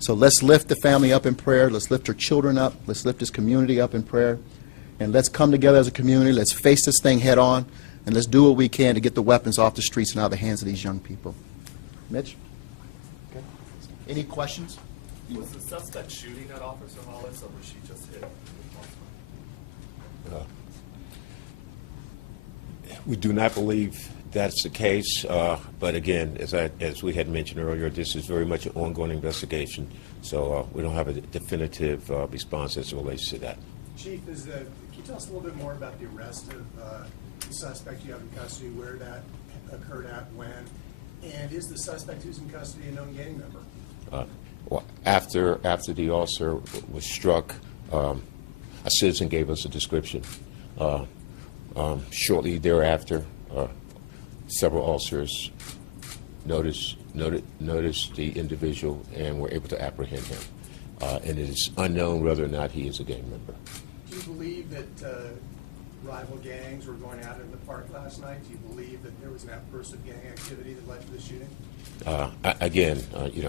So let's lift the family up in prayer. Let's lift our children up. Let's lift this community up in prayer. And let's come together as a community. Let's face this thing head on. And let's do what we can to get the weapons off the streets and out of the hands of these young people. Mitch? Okay. Any questions? Was the suspect shooting at Officer Hollis, or was she just hit? We do not believe that's the case, but again, as we had mentioned earlier, this is very much an ongoing investigation, so we don't have a definitive response as it relates to that. Chief, can you tell us a little bit more about the arrest of the suspect you have in custody, where that occurred at, when, and is the suspect who's in custody a known gang member? Well, after the officer was struck, a citizen gave us a description. Shortly thereafter, several officers noticed the individual and were able to apprehend him. And it is unknown whether or not he is a gang member. Do you believe that rival gangs were going out in the park last night? Do you believe that there was an outburst of gang activity that led to the shooting? Again,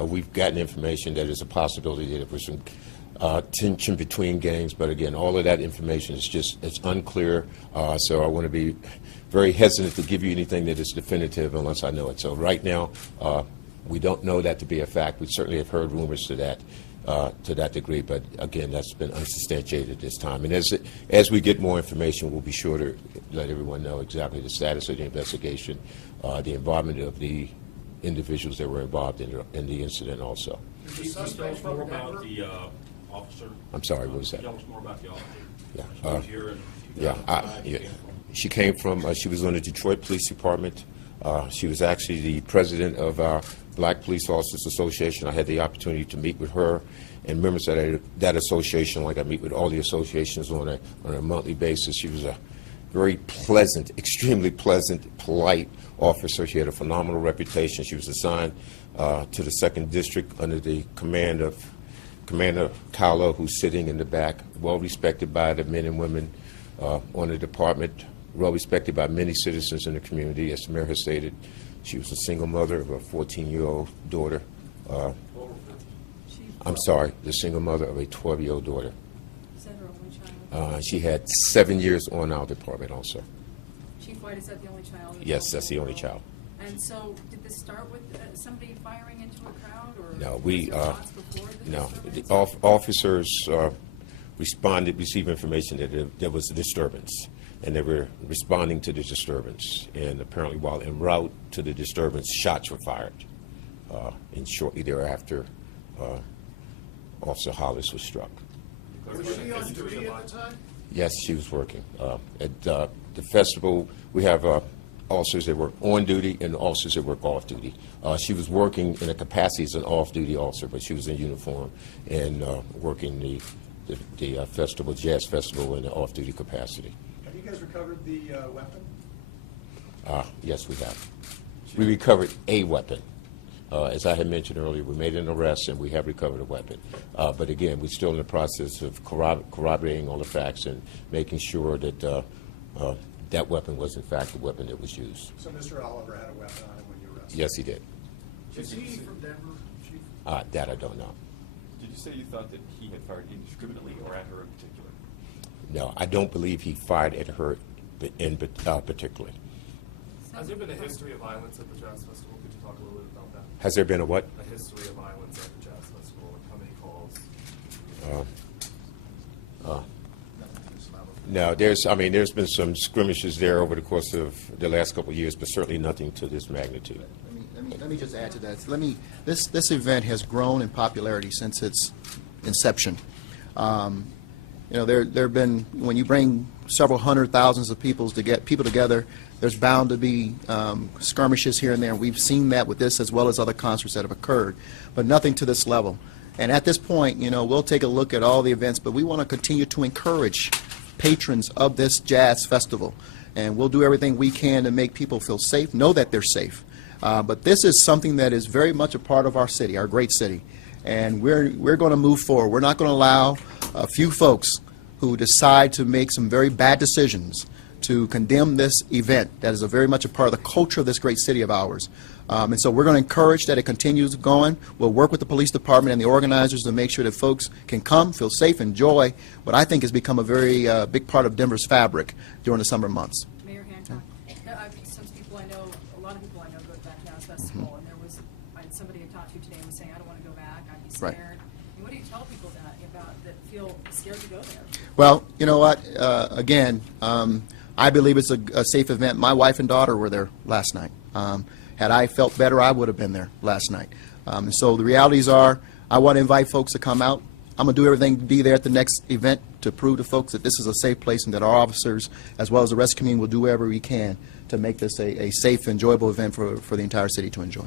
we've gotten information that there's a possibility that there was some tension between gangs, but again, all of that information is it's unclear, so I want to be very hesitant to give you anything that is definitive unless I know it. So right now, we don't know that to be a fact. We certainly have heard rumors to that degree, but again, that's been unsubstantiated this time. And as we get more information, we'll be sure to let everyone know exactly the status of the investigation, the involvement of the individuals that were involved in the incident also. Can you tell us more about the officer? I'm sorry, what was that? Tell us more about the officer. Yeah. She was here in Yeah, 2005. she came from, she was on the Detroit Police Department. She was actually the president of our Black Police Officers Association. I had the opportunity to meet with her and members of that association, like I meet with all the associations on a monthly basis. She was a very pleasant, extremely pleasant, polite officer. She had a phenomenal reputation. She was assigned to the 2nd District under the command of Commander Cowler, who's sitting in the back, well respected by the men and women on the department, well respected by many citizens in the community. As the mayor has stated, she was a single mother of a 14-year-old daughter. I'm sorry, the single mother of a 12-year-old daughter. Is that her only child? She had 7 years on our department also. Chief White, is that the only child? Yes, that's the only child. And so, did this start with somebody firing into a crowd, or No, was there shots before the no. disturbance? The officers received information that there was a disturbance, and they were responding to the disturbance. And apparently, while en route to the disturbance, shots were fired. And shortly thereafter, Officer Hollis was struck. Was she on duty at the time? Yes, she was working. At the festival, we have officers that work on duty and officers that work off duty. She was working in a capacity as an off-duty officer, but she was in uniform and working the festival, jazz festival, in an off-duty capacity. Have you guys recovered the weapon? Yes, we have. We recovered a weapon. As I had mentioned earlier, we made an arrest and we have recovered a weapon. But again, we're still in the process of corroborating all the facts and making sure that that weapon was in fact the weapon that was used. So Mr. Oliver had a weapon on him when you arrested him? Yes, he did. Is he from Denver, Chief? That I don't know. Did you say you thought that he had fired indiscriminately or at her in particular? No, I don't believe he fired at her in particular. Has there been a history of violence at the Jazz Festival? Could you talk a little bit about that? Has there been a what? A history of violence at the Jazz Festival, and how many calls? No, there's been some skirmishes there over the course of the last couple of years, but certainly nothing to this magnitude. Let me just add to that. This event has grown in popularity since its inception. There have been, when you bring several hundred thousands of people together, there's bound to be skirmishes here and there. We've seen that with this as well as other concerts that have occurred, but nothing to this level. And at this point, we'll take a look at all the events, but we want to continue to encourage patrons of this jazz festival. And we'll do everything we can to make people feel safe, know that they're safe. But this is something that is very much a part of our city, our great city. And we're going to move forward. We're not going to allow a few folks who decide to make some very bad decisions to condemn this event that is very much a part of the culture of this great city of ours. And so we're going to encourage that it continues going. We'll work with the police department and the organizers to make sure that folks can come, feel safe, enjoy what I think has become a very big part of Denver's fabric during the summer months. Mayor Hancock, some people I know, a lot of people I know go to that Jazz Festival, and there was, somebody I talked to today was saying, I don't want to go back, I'd be Right. scared. And what do you tell people that feel scared to go there? Well, you know what? Again, I believe it's a safe event. My wife and daughter were there last night. Had I felt better, I would have been there last night. And so the realities are, I want to invite folks to come out. I'm going to do everything to be there at the next event to prove to folks that this is a safe place and that our officers, as well as the rest of the community, will do whatever we can to make this a safe, enjoyable event for the entire city to enjoy.